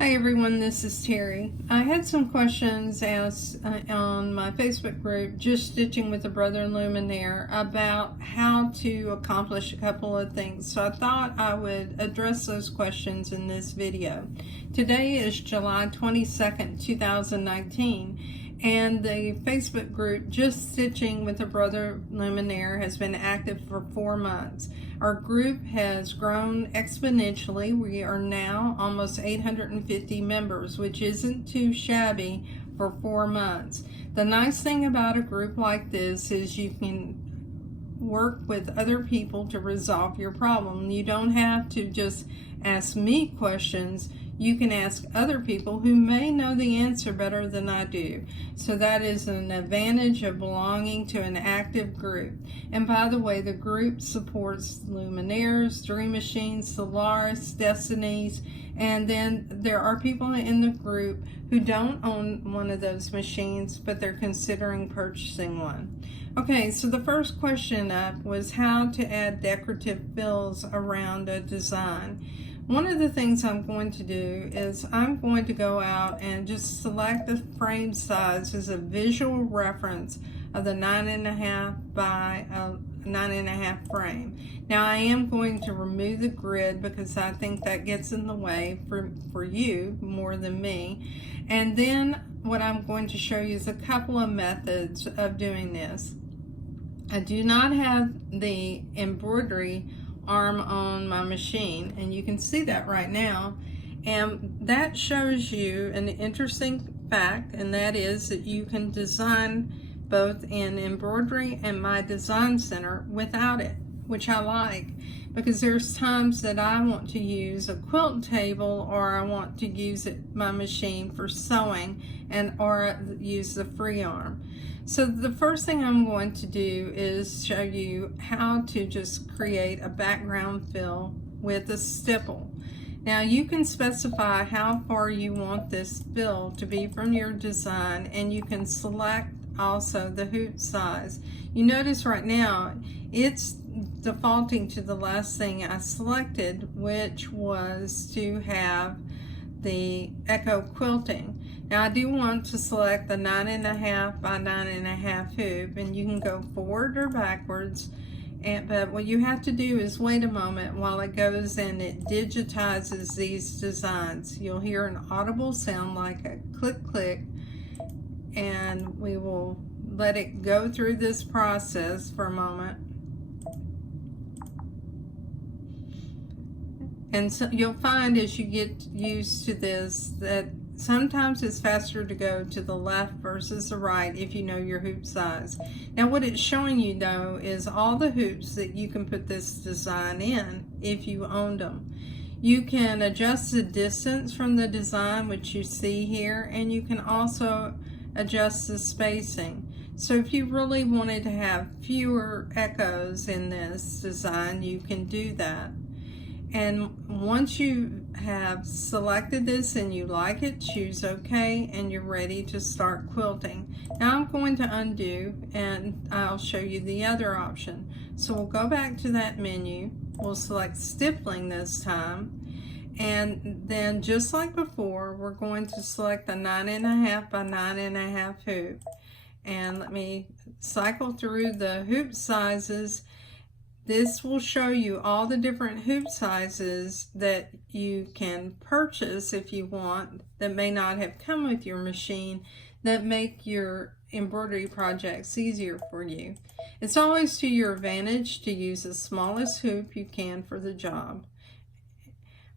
Hi everyone, this is Terry. I had some questions asked on my Facebook group, Just Stitching with a Brother in Luminaire, about how to accomplish a couple of things. So I thought I would address those questions in this video. Today is July 22nd, 2019, and the Facebook group Just Stitching with a Brother Luminaire has been active for 4 months. Our group has grown exponentially. We are now almost 850 members, which isn't too shabby for 4 months. The nice thing about a group like this is you can work with other people to resolve your problem. You don't have to just ask me questions. You can ask other people who may know the answer better than I do. So that is an advantage of belonging to an active group. And by the way, the group supports Luminaires, Dream Machines, Solaris, Destinies, and then there are people in the group who don't own one of those machines, but they're considering purchasing one. Okay, so the first question up was how to add decorative fills around a design. One of the things I'm going to do is I'm going to go out and just select the frame size as a visual reference of the 9.5 by 9.5 frame. Now I am going to remove the grid because I think that gets in the way for you more than me. And then what I'm going to show you is a couple of methods of doing this. I do not have the embroidery arm on my machine, and you can see that right now, and that shows you an interesting fact, and that is that you can design both in embroidery and my design center without it, which I like, because there's times that I want to use a quilt table, or I want to use my machine for sewing, or use the free arm. So the first thing I'm going to do is show you how to just create a background fill with a stipple. Now you can specify how far you want this fill to be from your design, and you can select also the hoop size. You notice right now it's defaulting to the last thing I selected, which was to have the echo quilting. Now I do want to select the 9.5 by 9.5 hoop, and you can go forward or backwards, but what you have to do is wait a moment while it goes and it digitizes these designs. You'll hear an audible sound like a click click, and we will let it go through this process for a moment. And so you'll find as you get used to this that sometimes it's faster to go to the left versus the right if you know your hoop size. Now what it's showing you though is all the hoops that you can put this design in if you owned them. You can adjust the distance from the design, which you see here, and you can also adjust the spacing. So if you really wanted to have fewer echoes in this design, you can do that. And once you have selected this and you like it, choose OK, and you're ready to start quilting. Now I'm going to undo, and I'll show you the other option. So we'll go back to that menu. We'll select stippling this time. And then just like before, we're going to select the 9.5 by 9.5 hoop. And let me cycle through the hoop sizes. This will show you all the different hoop sizes that you can purchase if you want, that may not have come with your machine, that make your embroidery projects easier for you. It's always to your advantage to use the smallest hoop you can for the job.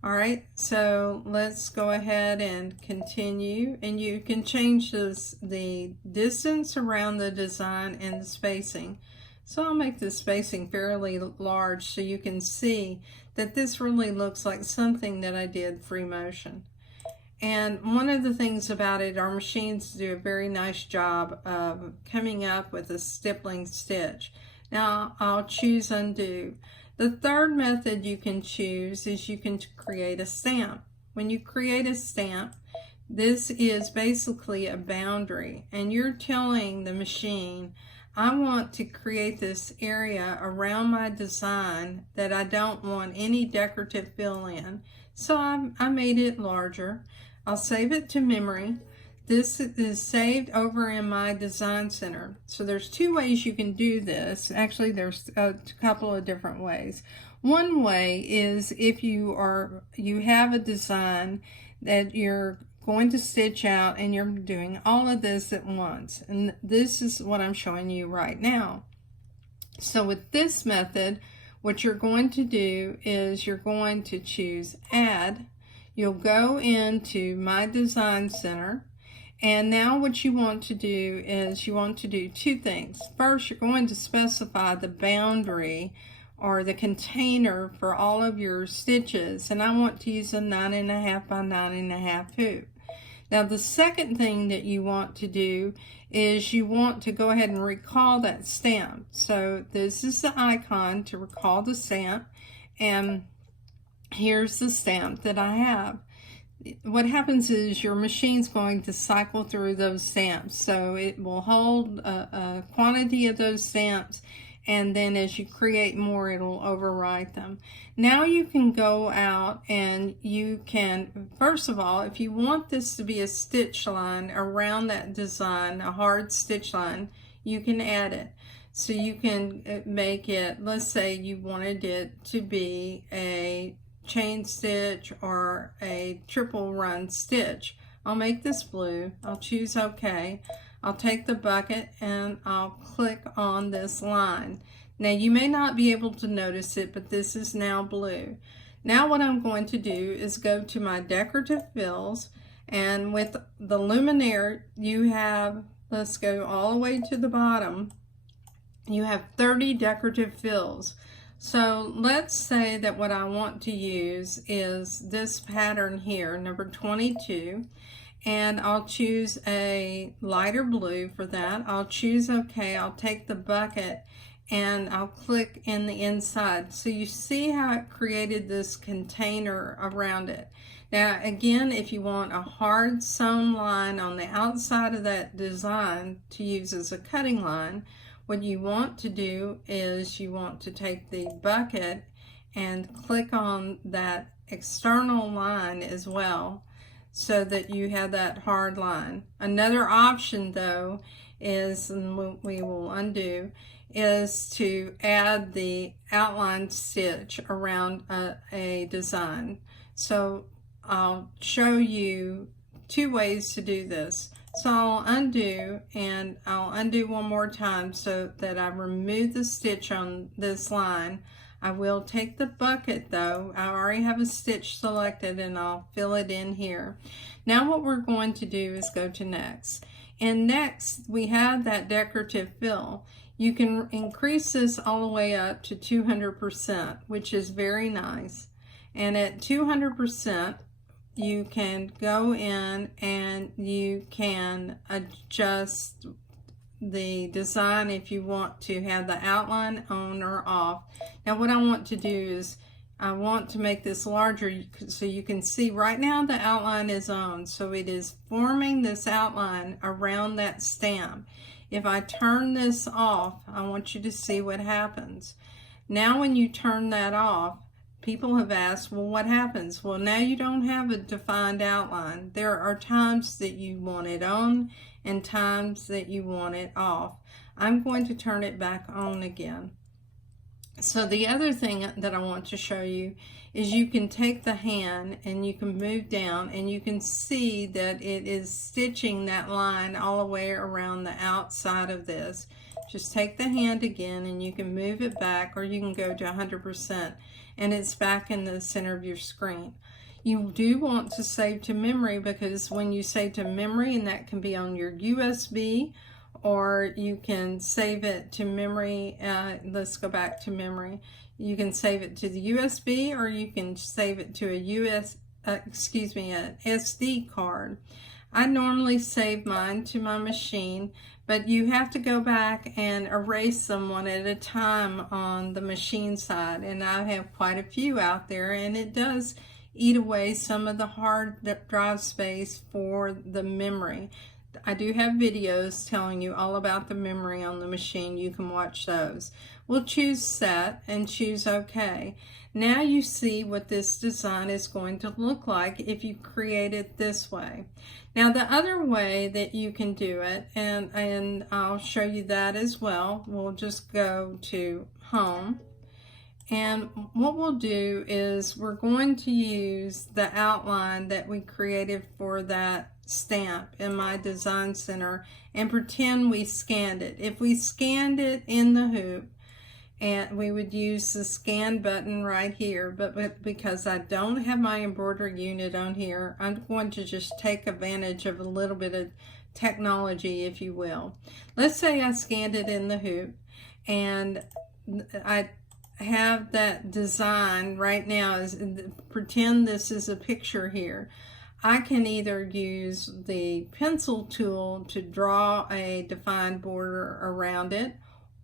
Alright, so let's go ahead and continue, and you can change the distance around the design and the spacing. So I'll make the spacing fairly large so you can see that this really looks like something that I did free motion. And one of the things about it, our machines do a very nice job of coming up with a stippling stitch. Now I'll choose undo. The third method you can choose is you can create a stamp. When you create a stamp, this is basically a boundary, and you're telling the machine, I want to create this area around my design that I don't want any decorative fill in. So I made it larger. I'll save it to memory. This is saved over in my design center. So there's two ways you can do this. Actually, there's a couple of different ways. One way is if you have a design that you're going to stitch out and you're doing all of this at once. And this is what I'm showing you right now. So with this method, what you're going to do is you're going to choose Add. You'll go into My Design Center. And now what you want to do is you want to do two things. First, you're going to specify the boundary or the container for all of your stitches. And I want to use a 9.5 by 9.5 hoop. Now the second thing that you want to do is you want to go ahead and recall that stamp. So this is the icon to recall the stamp, and here's the stamp that I have. What happens is your machine's going to cycle through those stamps, so it will hold a quantity of those stamps, and then as you create more, it'll overwrite them. Now you can go out and you can, first of all, if you want this to be a stitch line around that design, a hard stitch line, you can add it. So you can make it, let's say you wanted it to be a chain stitch or a triple run stitch. I'll make this blue. I'll choose OK. I'll take the bucket and I'll click on this line. Now you may not be able to notice it, but this is now blue. Now what I'm going to do is go to my decorative fills, and with the Luminaire you have, let's go all the way to the bottom, you have 30 decorative fills. So let's say that what I want to use is this pattern here, number 22, and I'll choose a lighter blue for that. I'll choose OK. I'll take the bucket and I'll click in the inside. So you see how it created this container around it. Now again, if you want a hard sewn line on the outside of that design to use as a cutting line, what you want to do is you want to take the bucket and click on that external line as well, so that you have that hard line. Another option though is, and we will undo, is to add the outline stitch around a design. So I'll show you two ways to do this. So I'll undo, and I'll undo one more time so that I remove the stitch on this line. I will take the bucket though. I already have a stitch selected, and I'll fill it in here. Now what we're going to do is go to next. And next we have that decorative fill. You can increase this all the way up to 200%, which is very nice. And at 200%, you can go in and you can adjust the design if you want to have the outline on or off. Now what I want to do is I want to make this larger so you can see right now the outline is on, so it is forming this outline around that stamp. If I turn this off, I want you to see what happens. Now when you turn that off, people have asked, well, what happens? Well, now you don't have a defined outline. There are times that you want it on and times that you want it off. I'm going to turn it back on again. So the other thing that I want to show you is you can take the hand and you can move down, and you can see that it is stitching that line all the way around the outside of this. Just take the hand again and you can move it back, or you can go to 100%, and it's back in the center of your screen. You do want to save to memory, because when you save to memory, and that can be on your USB, or you can save it to memory. Let's go back to memory. You can save it to the USB, or you can save it to an SD card. I normally save mine to my machine, but you have to go back and erase them one at a time on the machine side, and I have quite a few out there, and it does eat away some of the hard drive space for the memory. I do have videos telling you all about the memory on the machine. You can watch those. We'll choose set and choose OK. Now you see what this design is going to look like if you create it this way. Now the other way that you can do it, and I'll show you that as well. We'll just go to Home. And what we'll do is we're going to use the outline that we created for that stamp in my design center and pretend we scanned it. If we scanned it in the hoop, and we would use the scan button right here, but because I don't have my embroidery unit on here, I'm going to just take advantage of a little bit of technology, if you will. Let's say I scanned it in the hoop and I have that design right now. Pretend this is a picture here. I can either use the pencil tool to draw a defined border around it,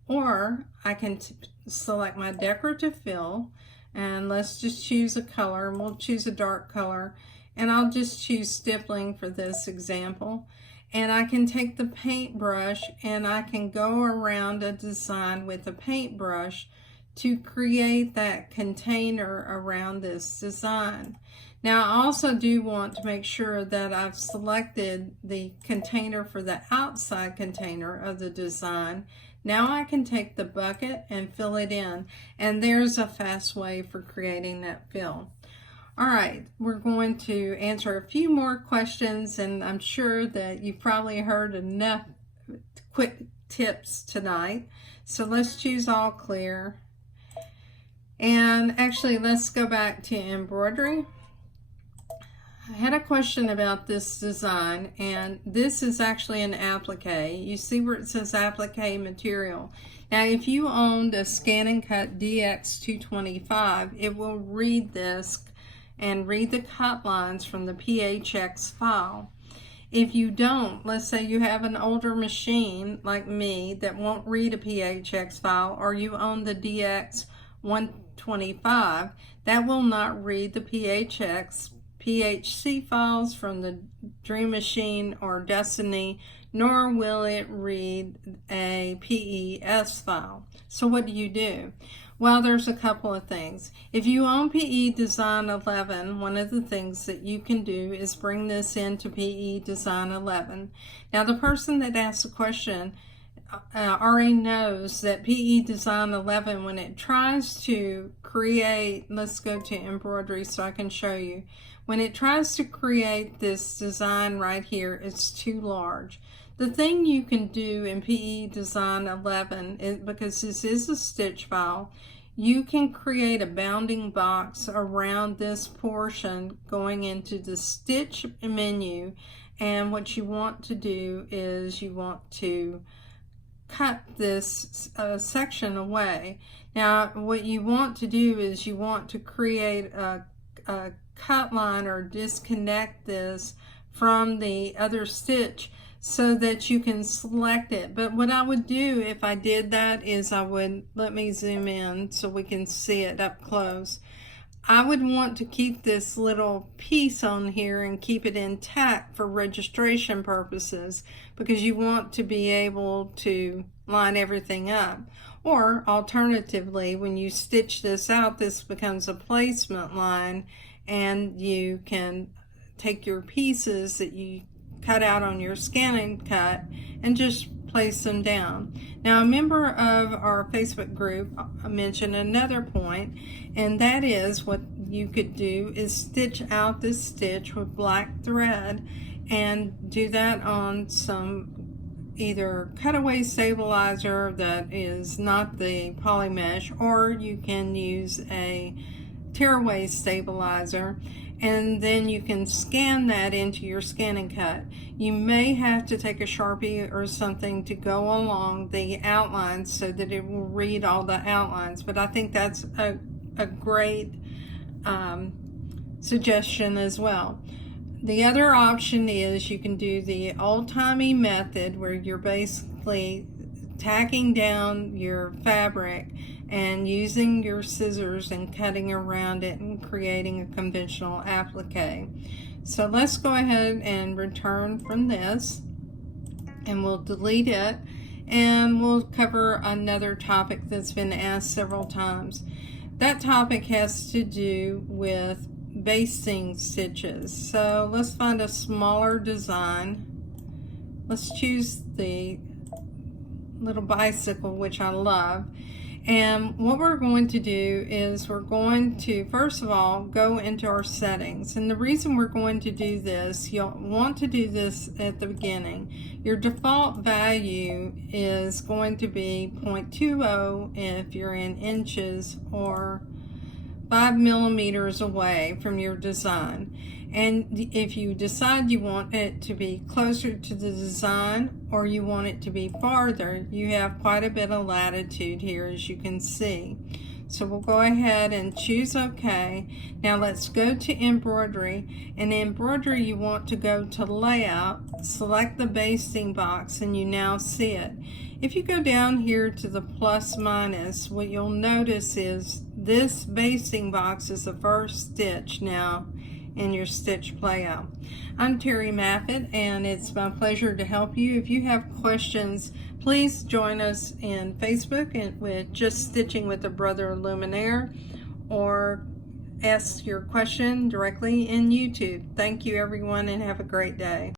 or I can select my decorative fill, and let's just choose a color, and we'll choose a dark color, and I'll just choose stippling for this example. And I can take the paintbrush and I can go around a design with a paintbrush to create that container around this design. Now I also do want to make sure that I've selected the container for the outside container of the design. Now I can take the bucket and fill it in, and there's a fast way for creating that fill. All right, we're going to answer a few more questions, and I'm sure that you've probably heard enough quick tips tonight. So let's choose all clear. And actually, let's go back to embroidery. I had a question about this design, and this is actually an applique. You see where it says applique material. Now, if you owned a Scan and Cut DX225, it will read this and read the cut lines from the PHX file. If you don't, let's say you have an older machine like me that won't read a PHX file, or you own the DX125, that will not read the PHC files from the Dream Machine or Destiny, nor will it read a PES file. So what do? Well, there's a couple of things. If you own PE Design 11, one of the things that you can do is bring this into PE Design 11. Now, the person that asked the question already knows that PE Design 11, when it tries to create, let's go to embroidery so I can show you. When it tries to create this design right here, it's too large. The thing you can do in PE Design 11, is, because this is a stitch file, you can create a bounding box around this portion going into the stitch menu. And what you want to do is you want to cut this section away. Now, what you want to do is you want to create a cut line or disconnect this from the other stitch so that you can select it. But what I would do if I did that is I would, let me zoom in so we can see it up close. I would want to keep this little piece on here and keep it intact for registration purposes, because you want to be able to line everything up. Or alternatively, when you stitch this out, this becomes a placement line, and you can take your pieces that you cut out on your Scan and Cut and just place them down. Now, a member of our Facebook group mentioned another point, and that is what you could do is stitch out this stitch with black thread, and do that on some either cutaway stabilizer that is not the poly mesh, or you can use a tearaway stabilizer, and then you can scan that into your Scan and Cut. You may have to take a Sharpie or something to go along the outlines so that it will read all the outlines, but I think that's a great suggestion as well. The other option is you can do the old-timey method where you're basically tacking down your fabric and using your scissors and cutting around it and creating a conventional applique. So let's go ahead and return from this. and we'll delete it, and we'll cover another topic that's been asked several times. That topic has to do with basting stitches. So let's find a smaller design. Let's choose the little bicycle, which I love. And what we're going to do is we're going to, first of all, go into our settings. And the reason we're going to do this, you'll want to do this at the beginning. Your default value is going to be 0.20 if you're in inches, or 5 millimeters away from your design. And if you decide you want it to be closer to the design or you want it to be farther, you have quite a bit of latitude here, as you can see. So we'll go ahead and choose OK. Now let's go to embroidery. In embroidery, you want to go to layout, select the basting box, and you now see it. If you go down here to the plus minus, what you'll notice is this basting box is the first stitch now in your stitch playout. I'm Terry Maffitt, and it's my pleasure to help you. If you have questions, please join us in Facebook and with Just Stitching with a Brother Luminaire, or ask your question directly in YouTube. Thank you, everyone, and have a great day.